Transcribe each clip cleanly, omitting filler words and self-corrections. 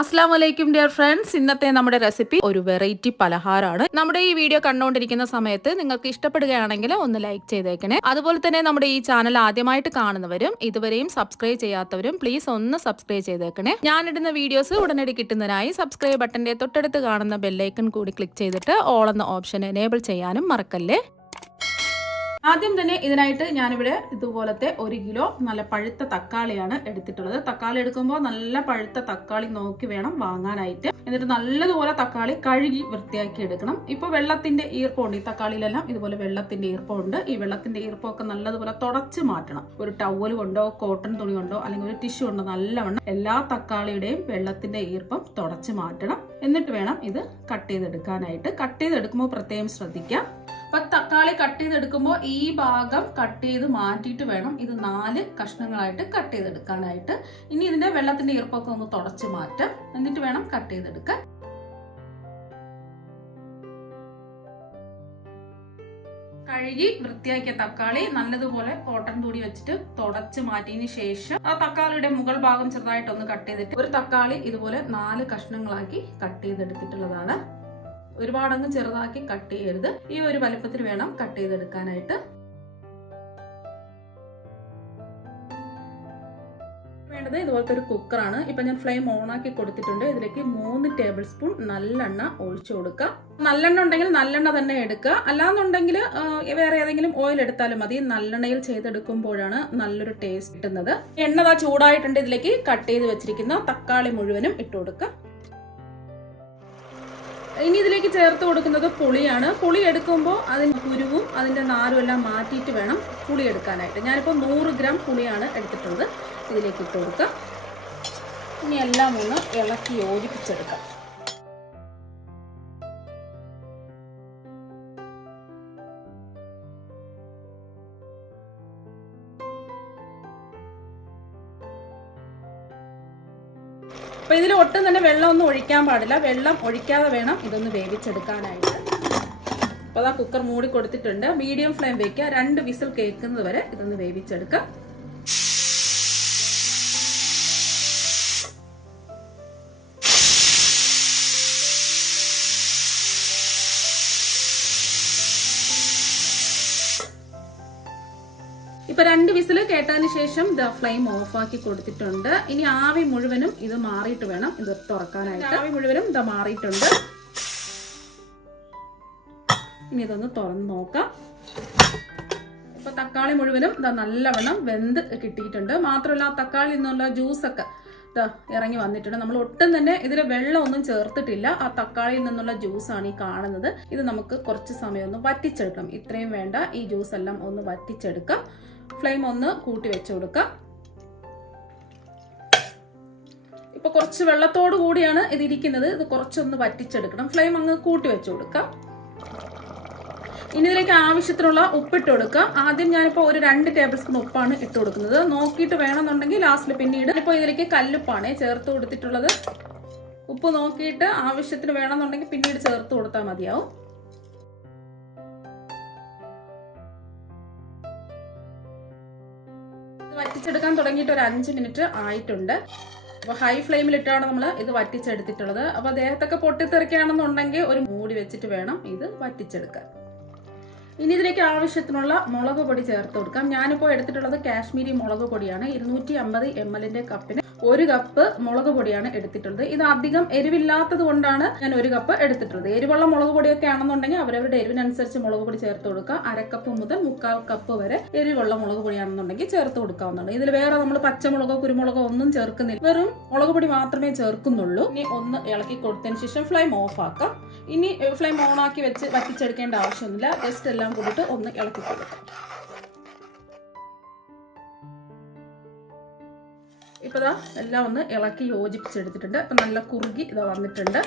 അസ്സലാമലൈക്കും dear friends. ഇന്നത്തെ നമ്മുടെ റെസിപ്പി ഒരു വെറൈറ്റി പലഹാരമാണ്. നമ്മുടെ ഈ വീഡിയോ കണ്ടുകൊണ്ടിരിക്കുന്ന സമയത്ത് നിങ്ങൾക്ക് ഇഷ്ടപ്പെടുകയാണെങ്കിൽ ഒന്ന് ലൈക്ക് ചെയ്തേക്കണേ. അതുപോലെ തന്നെ നമ്മുടെ ഈ ചാനൽ ആദ്യമായിട്ട് കാണുന്നവരും ഇതുവരെയും സബ്സ്ക്രൈബ് ചെയ്യാത്തവരും പ്ലീസ് ഒന്ന് സബ്സ്ക്രൈബ് ചെയ്തേക്കണേ. ഞാനിടുന്ന വീഡിയോസ് ഉടനടി കിട്ടുന്നതിനായി സബ്സ്ക്രൈബ് ബട്ടന്റെ തൊട്ടടുത്ത് കാണുന്ന ബെല്ലൈക്കൺ കൂടി ക്ലിക്ക് ചെയ്തിട്ട് ഓൾ എന്ന ഓപ്ഷൻ എനേബിൾ ചെയ്യാനും മറക്കല്ലേ. ആദ്യം തന്നെ ഇതിനായിട്ട് ഞാനിവിടെ ഇതുപോലത്തെ 1 കിലോ നല്ല പഴുത്ത തക്കാളിയാണ് എടുത്തിട്ടുള്ളത്. തക്കാളി എടുക്കുമ്പോൾ നല്ല പഴുത്ത തക്കാളി നോക്കി വേണം വാങ്ങാനായിട്ട്. എന്നിട്ട് നല്ലതുപോലെ തക്കാളി കഴുകി വൃത്തിയാക്കി എടുക്കണം. ഇപ്പോൾ വെള്ളത്തിന്റെ ഈർപ്പമുണ്ട്, ഈ തക്കാളിയിലെല്ലാം ഇതുപോലെ വെള്ളത്തിന്റെ ഈർപ്പമുണ്ട്. ഈ വെള്ളത്തിന്റെ ഈർപ്പമൊക്കെ നല്ലതുപോലെ തുടച്ച് മാറ്റണം. ഒരു ടവൽ കൊണ്ടോ കോട്ടൺ തുണി കൊണ്ടോ അല്ലെങ്കിൽ ഒരു ടിഷ്യൂ കൊണ്ടോ നല്ലവണ്ണം എല്ലാ തക്കാളിയുടെയും വെള്ളത്തിന്റെ ഈർപ്പം തുടച്ച് മാറ്റണം. എന്നിട്ട് വേണം ഇത് കട്ട് ചെയ്തെടുക്കാനായിട്ട്. കട്ട് ചെയ്തെടുക്കുമ്പോൾ പ്രത്യേകം ശ്രദ്ധിക്കാം. അപ്പൊ തക്കാളി കട്ട് ചെയ്തെടുക്കുമ്പോൾ ഈ ഭാഗം കട്ട് ചെയ്ത് മാറ്റിയിട്ട് വേണം ഇത് 4 കഷ്ണങ്ങളായിട്ട് കട്ട് ചെയ്തെടുക്കാനായിട്ട്. ഇനി ഇതിന്റെ വെള്ളത്തിന്റെ ഈർപ്പൊക്കെ ഒന്ന് തുടച്ച് മാറ്റാം. എന്നിട്ട് വേണം കട്ട് ചെയ്തെടുക്കാൻ. കഴുകി വൃത്തിയാക്കിയ തക്കാളി നല്ലതുപോലെ കോട്ടൺ തുണി വെച്ചിട്ട് തുടച്ച് മാറ്റിയതിന് ശേഷം ആ തക്കാളിയുടെ മുകൾ ഭാഗം ചെറുതായിട്ടൊന്ന് കട്ട് ചെയ്തിട്ട് ഒരു തക്കാളി ഇതുപോലെ 4 കഷ്ണങ്ങളാക്കി കട്ട് ചെയ്തെടുത്തിട്ടുള്ളതാണ്. ഒരുപാടങ്ങ് ചെറുതാക്കി കട്ട് ചെയ്യരുത്. ഈ ഒരു വലുപ്പത്തിൽ വേണം കട്ട് ചെയ്തെടുക്കാനായിട്ട്. വേണ്ടത് ഇതുപോലത്തെ ഒരു കുക്കറാണ്. ഇപ്പൊ ഞാൻ ഫ്ലെയിം ഓൺ ആക്കി കൊടുത്തിട്ടുണ്ട്. ഇതിലേക്ക് 3 ടേബിൾ സ്പൂൺ നല്ലെണ്ണ ഒഴിച്ചു കൊടുക്കുക. നല്ലെണ്ണ ഉണ്ടെങ്കിൽ നല്ലെണ്ണ തന്നെ എടുക്കുക. അല്ലാന്നുണ്ടെങ്കിൽ വേറെ ഏതെങ്കിലും ഓയിൽ എടുത്താലും മതി. നല്ലെണ്ണയിൽ ചെയ്തെടുക്കുമ്പോഴാണ് നല്ലൊരു ടേസ്റ്റ് കിട്ടുന്നത്. എണ്ണ ചൂടായിട്ടുണ്ട്. ഇതിലേക്ക് കട്ട് ചെയ്ത് വെച്ചിരിക്കുന്ന തക്കാളി മുഴുവനും ഇട്ട് കൊടുക്കുക. ഇനി ഇതിലേക്ക് ചേർത്ത് കൊടുക്കുന്നത് പുളിയാണ്. പുളി എടുക്കുമ്പോൾ അതിന് കുരുവും അതിന്റെ നാരും എല്ലാം മാറ്റിയിട്ട് വേണം പുളി എടുക്കാനായിട്ട്. ഞാനിപ്പോൾ 100 ഗ്രാം പുളിയാണ് എടുത്തിട്ടുള്ളത്. ഇതിലേക്ക് ഇട്ട് കൊടുക്കാം. ഇനി എല്ലാം ഒന്ന് ഇളക്കി യോജിപ്പിച്ചെടുക്കാം. അപ്പൊ ഇതിൽ ഒട്ടും തന്നെ വെള്ളം ഒന്നും ഒഴിക്കാൻ പാടില്ല. വെള്ളം ഒഴിക്കാതെ വേണം ഇതൊന്ന് വേവിച്ചെടുക്കാനായിട്ട്. അപ്പൊ അതാ കുക്കർ മൂടി കൊടുത്തിട്ടുണ്ട്. മീഡിയം ഫ്ലെയിം വെക്കുക. 2 വിസിൽ കേൾക്കുന്നത് വരെ ഇതൊന്ന് വേവിച്ചെടുക്കാം. ഇപ്പൊ 2 വിസിൽ കേട്ടതിന് ശേഷം ഫ്ലെയിം ഓഫ് ആക്കി കൊടുത്തിട്ടുണ്ട്. ഇനി ആവി മുഴുവനും ഇത് മാറിയിട്ട് വേണം ഇത് തുറക്കാനായിട്ട്. ആവി മുഴുവനും ഇത് മാറിയിട്ടുണ്ട്. ഇനി ഇതൊന്ന് തുറന്ന് നോക്കാം. ഇപ്പൊ തക്കാളി മുഴുവനും ഇതാ നല്ലവണ്ണം വെന്ത് കിട്ടിയിട്ടുണ്ട്. മാത്രമല്ല തക്കാളി നിന്നുള്ള ജ്യൂസൊക്കെ ഇറങ്ങി വന്നിട്ടുണ്ട്. നമ്മൾ ഒട്ടും തന്നെ ഇതിൽ വെള്ളമൊന്നും ചേർത്തിട്ടില്ല. ആ തക്കാളിയിൽ നിന്നുള്ള ജ്യൂസാണ് ഈ കാണുന്നത്. ഇത് നമുക്ക് കുറച്ച് സമയം ഒന്ന് വറ്റിച്ചെടുക്കണം. ഇത്രയും വേണ്ട, ഈ ജ്യൂസ് എല്ലാം ഒന്ന് വറ്റിച്ചെടുക്കാം. ഫ്ലെയിം ഒന്ന് കൂട്ടി വെച്ചു കൊടുക്കാം. ഇപ്പൊ കുറച്ച് വെള്ളത്തോട് കൂടിയാണ് ഇത് ഇരിക്കുന്നത്. ഇത് കുറച്ചൊന്ന് വറ്റിച്ചെടുക്കണം. ഫ്ലെയിം അങ്ങ് കൂട്ടി വെച്ചു കൊടുക്കാം. ഇനി ഇതിലേക്ക് ആവശ്യത്തിനുള്ള ഉപ്പിട്ട് കൊടുക്കാം. ആദ്യം ഞാനിപ്പോ ഒരു 2 ടേബിൾ സ്പൂൺ ഉപ്പാണ് ഇട്ട് കൊടുക്കുന്നത്. നോക്കിയിട്ട് വേണമെന്നുണ്ടെങ്കിൽ ലാസ്റ്റിൽ പിന്നീട്. ഇപ്പൊ ഇതിലേക്ക് കല്ലുപ്പാണ് ചേർത്ത് കൊടുത്തിട്ടുള്ളത്. ഉപ്പ് നോക്കിയിട്ട് ആവശ്യത്തിന് വേണമെന്നുണ്ടെങ്കിൽ പിന്നീട് ചേർത്ത് കൊടുത്താൽ മതിയാവും. വറ്റിച്ചെടുക്കാൻ തുടങ്ങിയിട്ട് ഒരു 5 മിനിറ്റ് ആയിട്ടുണ്ട്. അപ്പൊ ഹൈ ഫ്ലെയിമിലിട്ടാണ് നമ്മൾ ഇത് വറ്റിച്ചെടുത്തിട്ടുള്ളത്. അപ്പൊ ദേഹത്തൊക്കെ പൊട്ടിത്തെറിക്കുകയാണെന്നുണ്ടെങ്കിൽ ഒരു മൂടി വെച്ചിട്ട് വേണം ഇത് വറ്റിച്ചെടുക്കാൻ. ഇനി ഇതിലേക്ക് ആവശ്യത്തിനുള്ള മുളക് പൊടി ചേർത്ത് കൊടുക്കാം. ഞാനിപ്പോൾ എടുത്തിട്ടുള്ളത് കാശ്മീരി മുളക് പൊടിയാണ്. 250 ml കപ്പിന് 1 കപ്പ് മുളക് പൊടിയാണ് എടുത്തിട്ടുള്ളത്. ഇത് അധികം എരിവില്ലാത്തത് കൊണ്ടാണ് ഞാൻ 1 കപ്പ് എടുത്തിട്ടുള്ളത്. എരിവുള്ള മുളക് പൊടിയൊക്കെ ആണെന്നുണ്ടെങ്കിൽ അവരവരുടെ എരിവിനനുസരിച്ച് മുളക് പൊടി ചേർത്ത് കൊടുക്കുക. 1/2 കപ്പ് മുതൽ 1/4 കപ്പ് വരെ എരിവുള്ള മുളക് പൊടിയാണെന്നുണ്ടെങ്കിൽ ചേർത്ത് കൊടുക്കാവുന്നതാണ്. ഇതിൽ വേറെ നമ്മൾ പച്ചമുളകോ കുരുമുളകോ ഒന്നും ചേർക്കുന്നില്ല. വെറും മുളക് പൊടി മാത്രമേ ചേർക്കുന്നുള്ളൂ. ഇനി ഒന്ന് ഇളക്കി കൊടുത്തതിന് ശേഷം ഫ്ലെയിം ഓഫ് ആക്കാം. ഇനി ഫ്ലെയിം ഓൺ ആക്കി വെച്ച് വറ്റിച്ചെടുക്കേണ്ട ആവശ്യമൊന്നുമില്ല. ജസ്റ്റ് എല്ലാം കൂടിയിട്ട് ഒന്ന് ഇളക്കി കൊടുക്കാം. ഇപ്പൊ എല്ലാം ഒന്ന് ഇളക്കി യോജിപ്പിച്ചെടുത്തിട്ടുണ്ട്. അപ്പൊ നല്ല കുറുകി ഇതാ വന്നിട്ടുണ്ട്.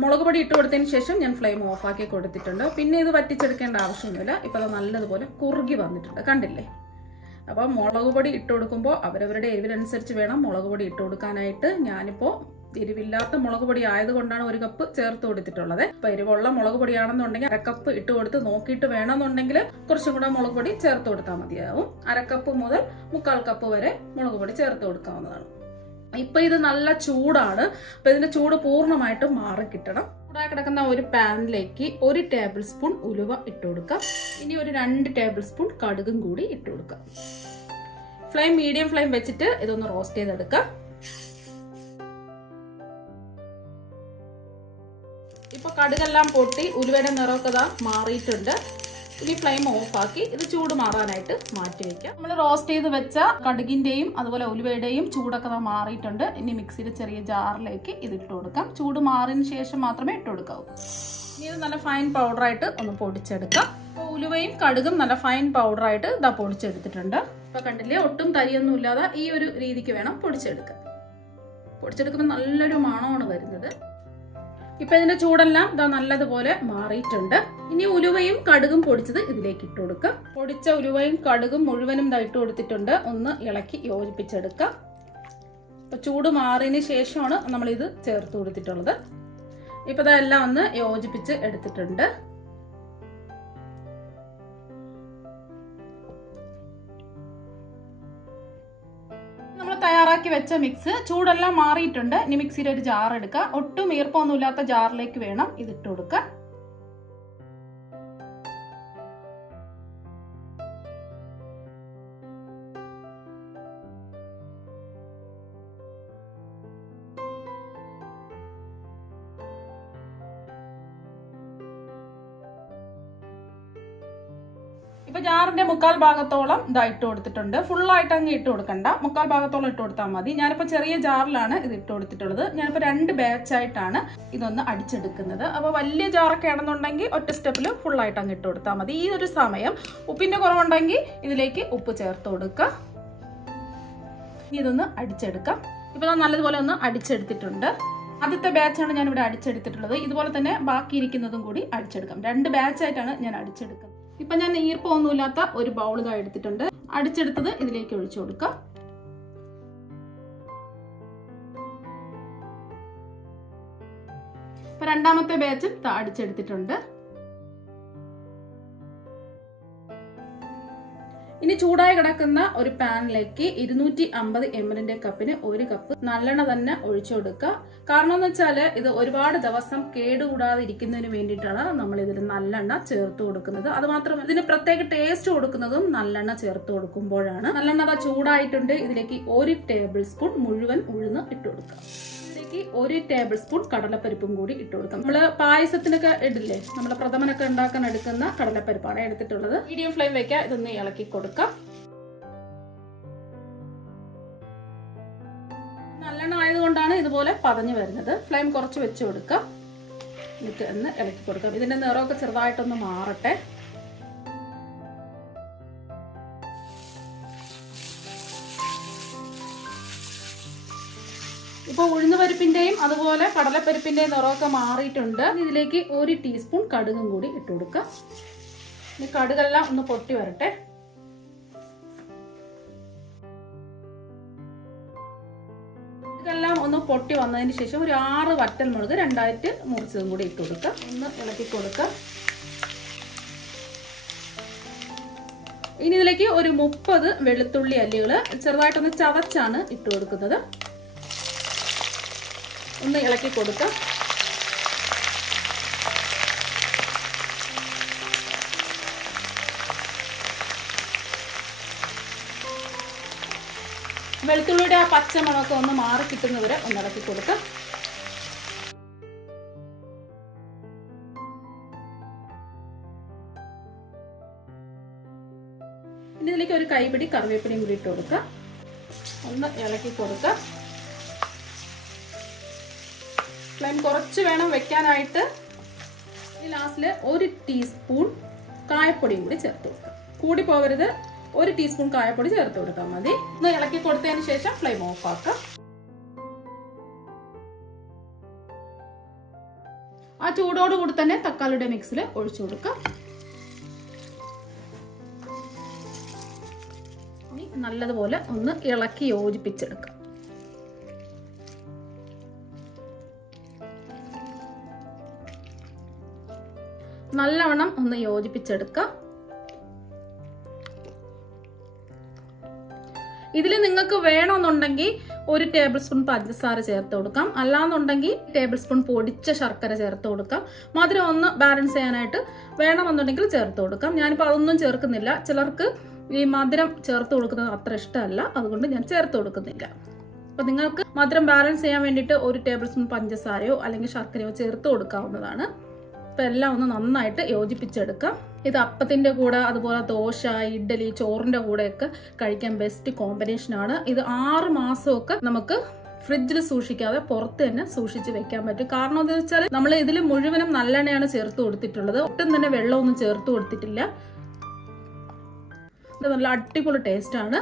മുളക് പൊടി ഇട്ട് കൊടുത്തതിന് ശേഷം ഞാൻ ഫ്ലെയിം ഓഫ് ആക്കി കൊടുത്തിട്ടുണ്ട്. പിന്നെ ഇത് വറ്റിച്ചെടുക്കേണ്ട ആവശ്യമൊന്നുമില്ല. ഇപ്പൊ അത് നല്ലതുപോലെ കുറുകി വന്നിട്ടുണ്ട്, കണ്ടില്ലേ? അപ്പൊ മുളക് പൊടി ഇട്ട് കൊടുക്കുമ്പോൾ അവരവരുടെ എരിവിനനുസരിച്ച് വേണം മുളക് പൊടി ഇട്ട് കൊടുക്കാനായിട്ട്. ഞാനിപ്പോ എരിവില്ലാത്ത മുളക് പൊടി ആയതുകൊണ്ടാണ് 1 കപ്പ് ചേർത്ത് കൊടുത്തിട്ടുള്ളത്. അപ്പൊ എരിവുള്ള മുളക് പൊടിയാണെന്നുണ്ടെങ്കിൽ 1/2 കപ്പ് ഇട്ട് കൊടുത്ത് നോക്കിയിട്ട് വേണമെന്നുണ്ടെങ്കിൽ കുറച്ചും കൂടെ മുളക് പൊടി ചേർത്ത് കൊടുത്താൽ മതിയാവും. 1/2 കപ്പ് മുതൽ 1/4 കപ്പ് വരെ മുളക് പൊടി ചേർത്ത് കൊടുക്കാവുന്നതാണ്. ഇപ്പൊ ഇത് നല്ല ചൂടാണ്. അപ്പൊ ഇതിന്റെ ചൂട് പൂർണ്ണമായിട്ടും മാറി കിട്ടണം. ചൂടായി കിടക്കുന്ന ഒരു പാനിലേക്ക് 1 ടേബിൾ സ്പൂൺ ഉലുവ ഇട്ട് കൊടുക്കാം. ഇനി ഒരു 2 ടേബിൾ സ്പൂൺ കടുകും കൂടി ഇട്ട് കൊടുക്കാം. ഫ്ലെയിം മീഡിയം ഫ്ലെയിം വെച്ചിട്ട് ഇതൊന്ന് റോസ്റ്റ് ചെയ്തെടുക്കാം. ഇപ്പൊ കടുകെല്ലാം പൊട്ടി ഉലുവയുടെ നിറമൊക്കെ മാറിയിട്ടുണ്ട്. ഇനി ഫ്ലെയിം ഓഫാക്കി ഇത് ചൂട് മാറാനായിട്ട് മാറ്റി വെക്കാം. നമ്മൾ റോസ്റ്റ് ചെയ്ത് വെച്ച കടുകിന്റെയും അതുപോലെ ഉലുവയുടെയും ചൂടൊക്കെ മാറിയിട്ടുണ്ട്. ഇനി മിക്സിയിൽ ചെറിയ ജാറിലേക്ക് ഇത് ഇട്ട് കൊടുക്കാം. ചൂട് മാറിയതിന് ശേഷം മാത്രമേ ഇട്ട് കൊടുക്കാവൂ. ഇനി ഇത് നല്ല ഫൈൻ പൗഡറായിട്ട് ഒന്ന് പൊടിച്ചെടുക്കാം. അപ്പോൾ ഉലുവയും കടുകും നല്ല ഫൈൻ പൗഡറായിട്ട് ഇതാ പൊടിച്ചെടുത്തിട്ടുണ്ട്. ഇപ്പൊ കണ്ടില്ലേ, ഒട്ടും തരിയൊന്നും ഇല്ലാതെ ഈ ഒരു രീതിക്ക് വേണം പൊടിച്ചെടുക്കാൻ. പൊടിച്ചെടുക്കുമ്പോൾ നല്ലൊരു മണമാണ് വരുന്നത്. ഇപ്പൊ ഇതിന്റെ ചൂടെല്ലാം ഇതാ നല്ലതുപോലെ മാറിയിട്ടുണ്ട്. ഇനി ഉലുവയും കടുകും പൊടിച്ചത് ഇതിലേക്ക് ഇട്ട് കൊടുക്കുക. പൊടിച്ച ഉലുവയും കടുകും മുഴുവനും ഇട്ട് കൊടുത്തിട്ടുണ്ട്. ഒന്ന് ഇളക്കി യോജിപ്പിച്ചെടുക്കുക. ഇപ്പൊ ചൂട് മാറിയതിന് ശേഷമാണ് നമ്മൾ ഇത് ചേർത്ത് കൊടുത്തിട്ടുള്ളത്. ഇപ്പൊ ഇതെല്ലാം ഒന്ന് യോജിപ്പിച്ച് എടുത്തിട്ടുണ്ട്. തയ്യാറാക്കി വെച്ച മിക്സ് ചൂടെല്ലാം മാറിയിട്ടുണ്ട്. ഇനി മിക്സിയിൽ ഒരു ജാർ എടുക്കുക. ഒട്ടും ഈർപ്പമൊന്നുമില്ലാത്ത ജാറിലേക്ക് വേണം ഇതിട്ട് കൊടുക്കുക. ഇപ്പൊ ജാറിന്റെ 1/4 ഭാഗത്തോളം ഇട്ട് കൊടുത്തിട്ടുണ്ട്. ഫുള്ളായിട്ട് അങ്ങ് ഇട്ട് കൊടുക്കണ്ട, 1/4 ഭാഗത്തോളം ഇട്ട് കൊടുത്താൽ മതി. ഞാനിപ്പോ ചെറിയ ജാറിലാണ് ഇത് ഇട്ട് കൊടുത്തിട്ടുള്ളത്. ഞാനിപ്പോ 2 ബാച്ചായിട്ടാണ് ഇതൊന്ന് അടിച്ചെടുക്കുന്നത്. അപ്പോൾ വലിയ ജാറൊക്കെ ആണെന്നുണ്ടെങ്കിൽ ഒറ്റ സ്റ്റെപ്പിൽ ഫുള്ളായിട്ട് അങ്ങ് ഇട്ട് കൊടുത്താൽ മതി. ഈ ഒരു സമയം ഉപ്പിന്റെ കുറവുണ്ടെങ്കിൽ ഇതിലേക്ക് ഉപ്പ് ചേർത്ത് കൊടുക്കുക. ഇതൊന്ന് അടിച്ചെടുക്കാം. ഇപ്പൊ നല്ലതുപോലെ ഒന്ന് അടിച്ചെടുത്തിട്ടുണ്ട്. ആദ്യത്തെ ബാച്ചാണ് ഞാൻ ഇവിടെ അടിച്ചെടുത്തിട്ടുള്ളത്. ഇതുപോലെ തന്നെ ബാക്കി ഇരിക്കുന്നതും കൂടി അടിച്ചെടുക്കാം. 2 ബാച്ചായിട്ടാണ് ഞാൻ അടിച്ചെടുക്കുന്നത്. ഇപ്പൊ ഞാൻ ഈർപ്പമൊന്നുമില്ലാത്ത ഒരു ബൗൾ ഇതാ എടുത്തിട്ടുണ്ട്. അടിച്ചെടുത്തത് ഇതിലേക്ക് ഒഴിച്ചു കൊടുക്കാം. ഇപ്പൊ രണ്ടാമത്തെ ബാച്ചും അടിച്ചെടുത്തിട്ടുണ്ട്. ഇനി ചൂടായി കിടക്കുന്ന ഒരു പാനിലേക്ക് 250 ml കപ്പിന് 1 കപ്പ് നല്ലെണ്ണ തന്നെ ഒഴിച്ചു കൊടുക്കുക. കാരണം എന്ന് വെച്ചാൽ ഇത് ഒരുപാട് ദിവസം കേടുകൂടാതെ ഇരിക്കുന്നതിന് വേണ്ടിയിട്ടാണ് നമ്മൾ ഇതിൽ നല്ലെണ്ണ ചേർത്ത് കൊടുക്കുന്നത്. അത് മാത്രമല്ല ഇതിന് പ്രത്യേക ടേസ്റ്റ് കൊടുക്കുന്നതും നല്ലെണ്ണ ചേർത്ത് കൊടുക്കുമ്പോഴാണ്. നല്ലെണ്ണ ചൂടായിട്ടുണ്ട്. ഇതിലേക്ക് 1 ടേബിൾ സ്പൂൺ മുഴുവൻ ഉഴുന്ന് ഇട്ട് കൊടുക്കുക. 1 ടേബിൾ സ്പൂൺ കടലപ്പരിപ്പും കൂടി ഇട്ട് കൊടുക്കാം. നമ്മള് പായസത്തിനൊക്കെ ഇടില്ലേ, നമ്മള് പ്രഥമനൊക്കെ ഉണ്ടാക്കാൻ എടുക്കുന്ന കടലപ്പരിപ്പാണ് എടുത്തിട്ടുള്ളത്. മീഡിയം ഫ്ലെയിം വെക്കാം. ഇതൊന്ന് ഇളക്കി കൊടുക്കാം. നല്ലെണ്ണ ആയതുകൊണ്ടാണ് ഇതുപോലെ പതഞ്ഞു വരുന്നത്. ഫ്ലെയിം കുറച്ച് വെച്ച് കൊടുക്കാം. എന്നിട്ട് ഒന്ന് ഇളക്കി കൊടുക്കാം. ഇതിന്റെ നിറമൊക്കെ ചെറുതായിട്ടൊന്ന് മാറട്ടെ. ഇപ്പൊ ഉഴുന്നുപരിപ്പിന്റെയും അതുപോലെ കടലപ്പരിപ്പിന്റെയും നിറമൊക്കെ മാറിയിട്ടുണ്ട്. ഇതിലേക്ക് 1 ടീസ്പൂൺ കടുകും കൂടി ഇട്ട് കൊടുക്കുക. ഈ കടുകെല്ലാം ഒന്ന് പൊട്ടി വരട്ടെ. ഇതെല്ലാം ഒന്ന് പൊട്ടി വന്നതിന് ശേഷം ഒരു 6 വറ്റൽമുളക് 2ആയിട്ട് മുറിച്ചതും കൂടി ഇട്ട് കൊടുക്കുക. ഒന്ന് ഇളക്കി കൊടുക്കുക. ഇനി ഇതിലേക്ക് ഒരു 30 വെളുത്തുള്ളി അല്ലികള് ചെറുതായിട്ടൊന്ന് ചതച്ചാണ് ഇട്ട് കൊടുക്കുന്നത്. ഒന്ന് ഇളക്കി കൊടുക്കാം. വെളുത്തുള്ളിയുടെ ആ പച്ചമണമൊക്കെ ഒന്ന് മാറി കിട്ടുന്നവരെ ഒന്ന് ഇളക്കി കൊടുക്കാം. ഇതിലേക്ക് ഒരു കൈപിടി കറിവേപ്പിലയും കൂടി ഇട്ട് കൊടുക്കാം. ഒന്ന് ഇളക്കി കൊടുക്കാം. ഫ്ലെയിം കുറച്ച് വേണം വെക്കാനായിട്ട്. ലാസ്റ്റിൽ 1 ടീസ്പൂൺ കായപ്പൊടിയും കൂടി ചേർത്ത് കൊടുക്കാം. കൂടി പോകരുത്, 1 ടീസ്പൂൺ കായപ്പൊടി ചേർത്ത് കൊടുത്താൽ മതി. ഒന്ന് ഇളക്കി കൊടുത്തതിന് ശേഷം ഫ്ലെയിം ഓഫ് ആക്കാം. ആ ചൂടോടുകൂടി തന്നെ തക്കാളിയുടെ മിക്സിൽ ഒഴിച്ചു കൊടുക്കാം. നല്ലതുപോലെ ഒന്ന് ഇളക്കി യോജിപ്പിച്ചെടുക്കാം. നല്ലവണ്ണം ഒന്ന് യോജിപ്പിച്ചെടുക്കാം. ഇതിൽ നിങ്ങൾക്ക് വേണമെന്നുണ്ടെങ്കിൽ 1 ടേബിൾ സ്പൂൺ പഞ്ചസാര ചേർത്ത് കൊടുക്കാം. അല്ലാന്നുണ്ടെങ്കിൽ ടേബിൾ സ്പൂൺ പൊടിച്ച ശർക്കര ചേർത്ത് കൊടുക്കാം. മധുരം ഒന്ന് ബാലൻസ് ചെയ്യാനായിട്ട് വേണമെന്നുണ്ടെങ്കിൽ ചേർത്ത് കൊടുക്കാം. ഞാനിപ്പോൾ അതൊന്നും ചേർക്കുന്നില്ല. ചിലർക്ക് ഈ മധുരം ചേർത്ത് കൊടുക്കുന്നത് അത്ര ഇഷ്ടമല്ല, അതുകൊണ്ട് ഞാൻ ചേർത്ത് കൊടുക്കുന്നില്ല. അപ്പൊ നിങ്ങൾക്ക് മധുരം ബാലൻസ് ചെയ്യാൻ വേണ്ടിയിട്ട് 1 ടേബിൾ സ്പൂൺ പഞ്ചസാരയോ അല്ലെങ്കിൽ ശർക്കരയോ ചേർത്ത് കൊടുക്കാവുന്നതാണ്. അപ്പൊ എല്ലാം ഒന്ന് നന്നായിട്ട് യോജിപ്പിച്ചെടുക്കാം. ഇത് അപ്പത്തിന്റെ കൂടെ, അതുപോലെ ദോശ, ഇഡ്ഡലി, ചോറിന്റെ കൂടെയൊക്കെ കഴിക്കാൻ ബെസ്റ്റ് കോമ്പിനേഷനാണ്. ഇത് 6 മാസമൊക്കെ നമുക്ക് ഫ്രിഡ്ജിൽ സൂക്ഷിക്കാതെ പുറത്ത് തന്നെ സൂക്ഷിച്ച് വെക്കാൻ പറ്റും. കാരണം എന്താ വെച്ചാൽ നമ്മൾ ഇതിൽ മുഴുവനും നല്ലെണ്ണയാണ് ചേർത്ത് കൊടുത്തിട്ടുള്ളത്. ഒട്ടും തന്നെ വെള്ളമൊന്നും ചേർത്ത് കൊടുത്തിട്ടില്ല. ഇത് നല്ല അടിപൊളി ടേസ്റ്റ് ആണ്.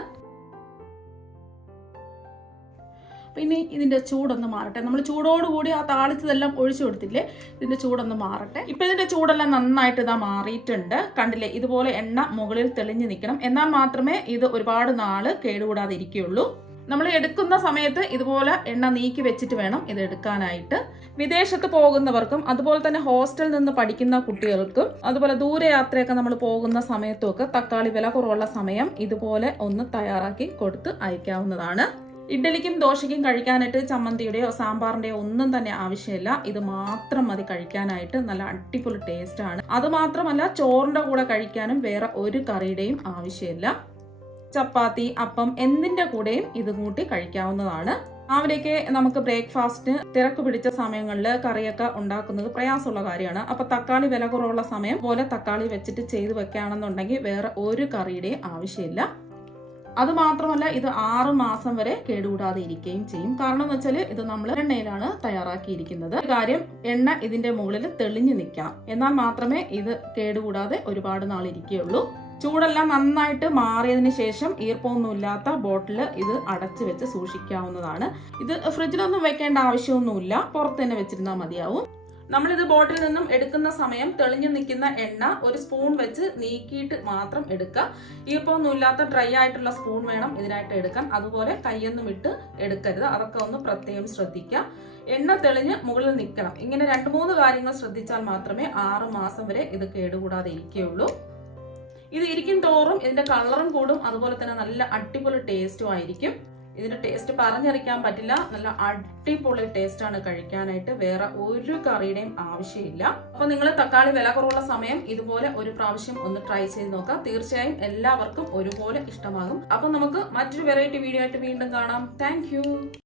പിന്നെ ഇതിന്റെ ചൂടൊന്ന് മാറട്ടെ. നമ്മൾ ചൂടോടുകൂടി ആ താളിച്ചതെല്ലാം ഒഴിച്ചു കൊടുത്തില്ലേ, ഇതിന്റെ ചൂടൊന്ന് മാറട്ടെ. ഇപ്പൊ ഇതിന്റെ ചൂടെല്ലാം നന്നായിട്ട് ഇതാ മാറിയിട്ടുണ്ട്. കണ്ടില്ലേ, ഇതുപോലെ എണ്ണ മുകളിൽ തെളിഞ്ഞു നിൽക്കണം. എന്നാൽ മാത്രമേ ഇത് ഒരുപാട് നാള് കേടുകൂടാതെ ഇരിക്കുകയുള്ളൂ. നമ്മൾ എടുക്കുന്ന സമയത്ത് ഇതുപോലെ എണ്ണ നീക്കി വെച്ചിട്ട് വേണം ഇത് എടുക്കാനായിട്ട്. വിദേശത്ത് പോകുന്നവർക്കും അതുപോലെ തന്നെ ഹോസ്റ്റലിൽ നിന്ന് പഠിക്കുന്ന കുട്ടികൾക്കും അതുപോലെ ദൂരയാത്രയൊക്കെ നമ്മൾ പോകുന്ന സമയത്തൊക്കെ തക്കാളി വില കുറവുള്ള സമയം ഇതുപോലെ ഒന്ന് തയ്യാറാക്കി കൊടുത്ത് അയക്കാവുന്നതാണ്. ഇഡ്ഡലിക്കും ദോശയ്ക്കും കഴിക്കാനായിട്ട് ചമ്മന്തിയുടെയോ സാമ്പാറിന്റെയോ ഒന്നും തന്നെ ആവശ്യമില്ല. ഇത് മാത്രം മതി കഴിക്കാനായിട്ട്. നല്ല അടിപൊളി ടേസ്റ്റ് ആണ്. അത് മാത്രമല്ല, ചോറിന്റെ കൂടെ കഴിക്കാനും വേറെ ഒരു കറിയുടെയും ആവശ്യമില്ല. ചപ്പാത്തി, അപ്പം എന്തിന്റെ കൂടെയും ഇത് കൂട്ടി കഴിക്കാവുന്നതാണ്. രാവിലേക്ക് നമുക്ക് ബ്രേക്ക്ഫാസ്റ്റിന് തിരക്ക് പിടിച്ച സമയങ്ങളിൽ കറിയൊക്കെ ഉണ്ടാക്കുന്നത് പ്രയാസമുള്ള കാര്യമാണ്. അപ്പൊ തക്കാളി വില കുറവുള്ള സമയം പോലെ തക്കാളി വെച്ചിട്ട് ചെയ്ത് വെക്കുകയാണെന്നുണ്ടെങ്കിൽ വേറെ ഒരു കറിയുടെയും ആവശ്യമില്ല. അത് മാത്രമല്ല, ഇത് 6 മാസം വരെ കേടുകൂടാതെ ഇരിക്കുകയും ചെയ്യും. കാരണം എന്ന് വെച്ചാൽ ഇത് നമ്മൾ എണ്ണയിലാണ് തയ്യാറാക്കിയിരിക്കുന്നത്. കാര്യം, എണ്ണ ഇതിന്റെ മുകളിൽ തെളിഞ്ഞു നിൽക്കണം. എന്നാൽ മാത്രമേ ഇത് കേടുകൂടാതെ ഒരുപാട് നാൾ ഇരിക്കുകയുള്ളൂ. ചൂടെല്ലാം നന്നായിട്ട് മാറിയതിന് ശേഷം ഈർപ്പമൊന്നുമില്ലാത്ത ബോട്ടിൽ ഇത് അടച്ചു വെച്ച് സൂക്ഷിക്കാവുന്നതാണ്. ഇത് ഫ്രിഡ്ജിലൊന്നും വെക്കേണ്ട ആവശ്യമൊന്നുമില്ല, പുറത്ത് തന്നെ വെച്ചിരുന്നാൽ മതിയാവും. നമ്മളിത് ബോട്ടിൽ നിന്നും എടുക്കുന്ന സമയം തെളിഞ്ഞു നിൽക്കുന്ന എണ്ണ ഒരു സ്പൂൺ വെച്ച് നീക്കിയിട്ട് മാത്രം എടുക്കുക. ഈർപ്പമൊന്നുമില്ലാത്ത ഡ്രൈ ആയിട്ടുള്ള സ്പൂൺ വേണം ഇതിനായിട്ട് എടുക്കാൻ. അതുപോലെ കൈയൊന്നും ഇട്ട് എടുക്കരുത്. അതൊക്കെ ഒന്ന് പ്രത്യേകം ശ്രദ്ധിക്കുക. എണ്ണ തെളിഞ്ഞ് മുകളിൽ നിൽക്കണം. ഇങ്ങനെ 2-3 കാര്യങ്ങൾ ശ്രദ്ധിച്ചാൽ മാത്രമേ 6 മാസം വരെ ഇത് കേടുകൂടാതെ ഇരിക്കുകയുള്ളൂ. ഇത് ഇരിക്കും തോറും ഇതിന്റെ കളറും കൂടും, അതുപോലെ തന്നെ നല്ല അടിപൊളി ടേസ്റ്റും ആയിരിക്കും. ഇതിന്റെ ടേസ്റ്റ് പറഞ്ഞറിയിക്കാൻ പറ്റില്ല. നല്ല അടിപൊളി ടേസ്റ്റ് ആണ് കഴിക്കാനായിട്ട്. വേറെ ഒരു കറിയുടെയും ആവശ്യമില്ല. അപ്പൊ നിങ്ങൾ തക്കാളി വില കുറവുള്ള സമയം ഇതുപോലെ ഒരു പ്രാവശ്യം ഒന്ന് ട്രൈ ചെയ്ത് നോക്കാം. തീർച്ചയായും എല്ലാവർക്കും ഒരുപോലെ ഇഷ്ടമാകും. അപ്പൊ നമുക്ക് മറ്റൊരു വെറൈറ്റി വീഡിയോ ആയിട്ട് വീണ്ടും കാണാം. താങ്ക്